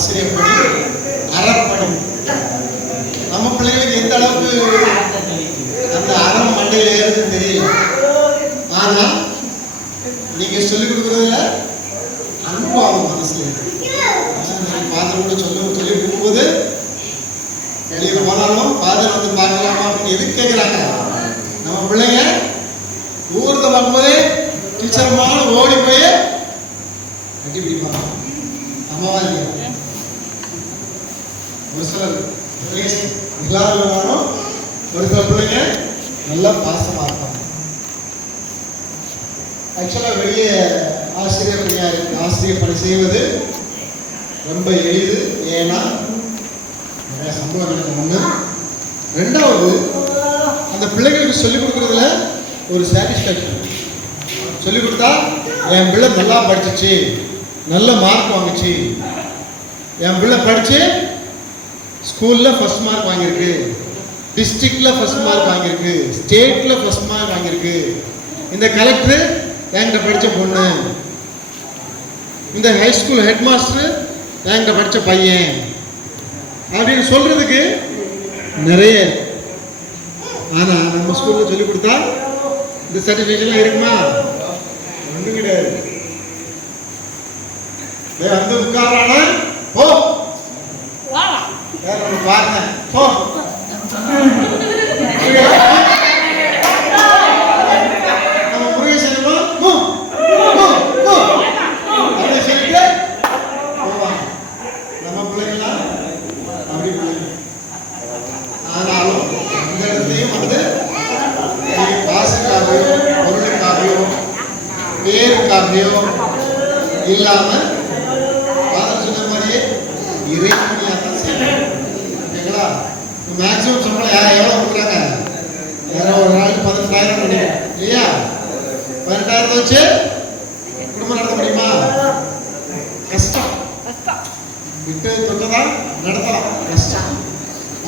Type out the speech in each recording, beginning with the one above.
ஆசிரியர் அறப்படி நம்ம பிள்ளைகளுக்கு எந்த அளவுக்கு அந்த அறம் மண்டையில் ஏறுதுன்னு தெரியல. ஆனால் நீங்க சொல்லிக் கொடுக்குறதுல அன்பு அவங்க மனசுல இருக்கு. ஃபாதர் கூட சொல்ல சொல்லி கொடுக்கும்போது வெளியில் போனாலும் ஃபாதர் வந்து பார்க்கலாமா? அப்படின்னு எதுக்கு கேட்குறாங்க நம்ம பிள்ளைங்க ஊர்த டீச்சர் டீச்சர்மான ஓடி போய் கட்டி பிடிப்பாங்க. அம்மாவா இல்லையா? ஒரு எல்லாரும் ஒரு சில பிள்ளைங்க நல்லா பாசமாக இருப்பாங்க. ஆக்சுவலாக வெளியே ஆசிரியர் பணியாக இருக்கு ஆசிரியர் பணி செய்வது ரொம்ப எளிது. ஏன்னா நிறைய சம்பளம் எனக்கு ஒன்று ரெண்டாவது அந்த பிள்ளைகளுக்கு சொல்லிக் கொடுக்குறதுல ஒரு சாட்டிஸ்ஃபேக்ஷன் சொல்லிக் கொடுத்தா என் பிள்ளை நல்லா படிச்சிச்சு. நல்ல மார்க் வாங்குச்சு. என் பிள்ளை படித்து ஸ்கூலில் ஃபஸ்ட் மார்க் வாங்கியிருக்கு. டிஸ்ட்ரிக்டில் ஃபஸ்ட் மார்க் வாங்கியிருக்கு. ஸ்டேட்டில் ஃபஸ்ட் மார்க் வாங்கியிருக்கு. இந்த கலெக்டர் என்கிட்ட படித்த பொண்ணு. இந்த ஹை ஸ்கூல் ஹெட் மாஸ்டர் என்கிட்ட படித்த பையன். அப்படின்னு சொல்றதுக்கு நிறைய ஆனால் நம்ம ஸ்கூலில் சொல்லி கொடுத்தா இந்த சர்டிஃபிகேட்லாம் இருக்குமா? ஒன்றும் கிடையாது. அந்த வந்து போ வேற ஒன்று பாருங்க போ நம்ம முருகேசனமா மூ மூ மூ அப்படி சொல்லிட்டு போவாங்க நம்ம பிள்ளைங்களாம் அப்படி பிள்ளைங்க ஆனாலும் இந்த இடத்துலையும் வந்து நீங்க காசுக்காகவோ பொருளுக்காகவோ பேருக்காகவோ இல்லாம சொன்ன மாதிரியே இறைவனியாக மேக்ஸிமம் சம்பளம் யார் எவ்வளோ கொடுக்குறாங்க யாரோ ஒரு நாளைக்கு பதினெட்டாயிரம் நினைக்கிறேன் இல்லையா பதினெட்டாயிரத்தை வச்சு குடும்பம் நடத்த முடியுமா கஷ்டம் விட்டு தொட்டதா நடத்தலாம் கஷ்டம்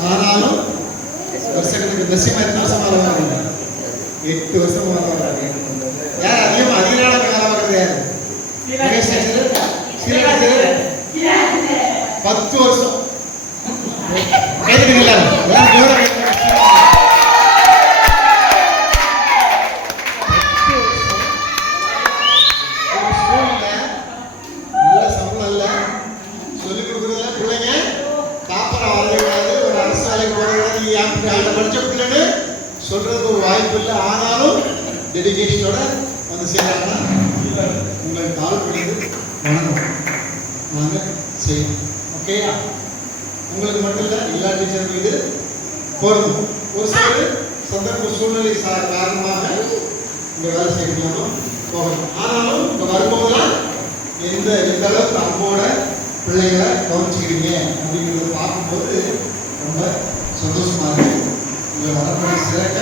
ஆனாலும் வருஷத்துக்கு தசிமா எத்தனை வருஷம் வேலை வாங்குறீங்க எட்டு வருஷம் வேலை வாங்குறாங்க யார் அதிகமாக அதிக நாளாக வேலை வாங்குறது யாரு மகேஷ் டீச்சர் சீரா டீச்சர் பத்து வருஷம் கைதுங்களா எல்லாரும் சம்பளம் பிள்ளைங்க ஒரு படிச்ச பிள்ளைன்னு சொல்றதுக்கு ஒரு வாய்ப்பு இல்லை. ஆனாலும் டெடிகேஷனோட வந்து செய்யறாங்கன்னா உங்களை கால் பண்ணிட்டு வணக்கம். வாங்க செய்யணும் ஓகேயா உங்களுக்கு மட்டும் இல்லை எல்லா டீச்சருக்கும் இது பொருந்தும். ஒரு சில சந்தர்ப்ப சூழ்நிலை சா காரணமாக இந்த வேலை செய்ய முடியாமல் போகணும் ஆனாலும் இப்போ வரும்போதெல்லாம் எந்த எந்த அளவுக்கு அம்போட பிள்ளைகளை கவனிச்சுக்கிறீங்க அப்படிங்கிறத பார்க்கும்போது ரொம்ப சந்தோஷமா இருக்கு. இங்கே வரக்கூடிய சிறக்க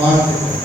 வாழ்த்துக்கள்.